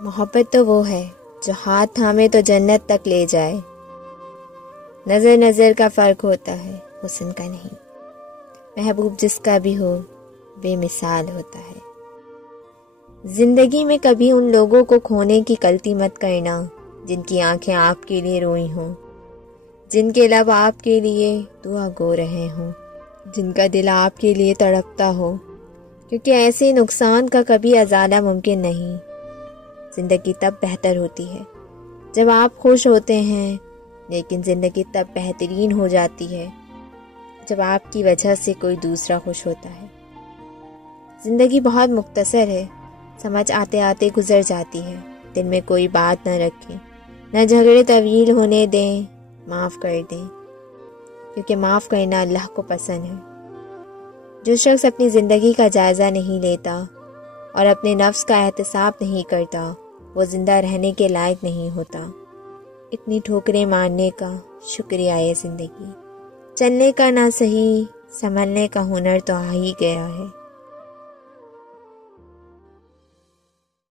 محبت تو وہ ہے جو ہاتھ تھامے تو جنت تک لے جائے۔ نظر نظر کا فرق ہوتا ہے، حسن کا نہیں۔ محبوب جس کا بھی ہو بے مثال ہوتا ہے۔ زندگی میں کبھی ان لوگوں کو کھونے کی غلطی مت کرنا جن کی آنکھیں آپ کے لیے روئی ہوں، جن کے لب آپ کے لیے دعا گو رہے ہوں، جن کا دل آپ کے لیے تڑپتا ہو، کیونکہ ایسے نقصان کا کبھی ازالہ ممکن نہیں۔ زندگی تب بہتر ہوتی ہے جب آپ خوش ہوتے ہیں، لیکن زندگی تب بہترین ہو جاتی ہے جب آپ کی وجہ سے کوئی دوسرا خوش ہوتا ہے۔ زندگی بہت مختصر ہے، سمجھ آتے آتے گزر جاتی ہے۔ دل میں کوئی بات نہ رکھیں، نہ جھگڑے طویل ہونے دیں، معاف کر دیں، کیونکہ معاف کرنا اللہ کو پسند ہے۔ جو شخص اپنی زندگی کا جائزہ نہیں لیتا اور اپنے نفس کا احتساب نہیں کرتا، وہ زندہ رہنے کے لائق نہیں ہوتا۔ اتنی ٹھوکریں مارنے کا شکریہ ہے زندگی، چلنے کا نہ صحیح، سنبھلنے کا ہنر تو آ ہی گیا ہے۔